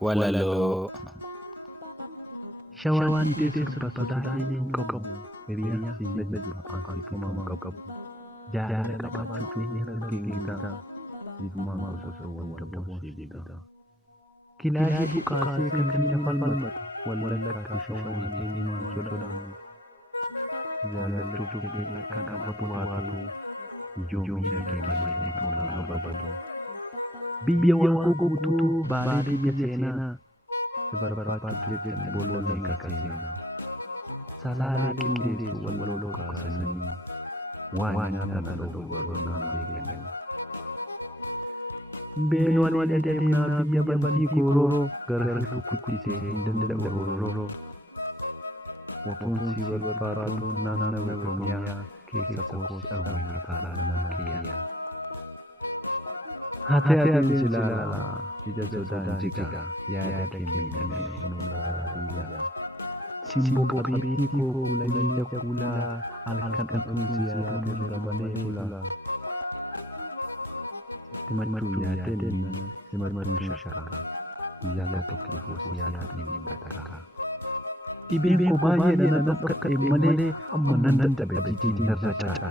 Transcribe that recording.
walaloo shawaan dhiitee sirba sodaatee qabu hiriyaa siilla jiru ansifamaa qabu jaalala qabaachuun inni argeengita siifmaan gosoota wanta boosee beekata kilaashii dhukaasee kan inni falmatu wallakkaa shawaan himaan sodaatu jaalachuuf jedhee akka qabatu waatu ijoo miira kee malee tuunaa qabatu biyya waaqoo guutuu baalee biyya seenaa barbaadu jechuun boolonni kakaseenaa salaalee qindeessu walloloo kaasanii waan nyaata dhodhoo baroonaan beekan beenwaan adeemnaa biyya bantii gooroo gara kukkuttisee hin danda'u ororoo otuun si barbaadu naannoo oromiyaa keessa koos awwee kaadhaan kiyyaa hati adeemsi laalaa ija sodaan jigaa yaada kennamee onolaa simboo qabeetii koo fuulanii kuulaa halkan dhufuun yaaduu gabalee fulaa simachuu yaadeen simachuun shakkaa guyyaa tokko yaada inni bakka dhibeen koo baay'ee dhala akka malee amma nan dadhabe jitiin narra caala.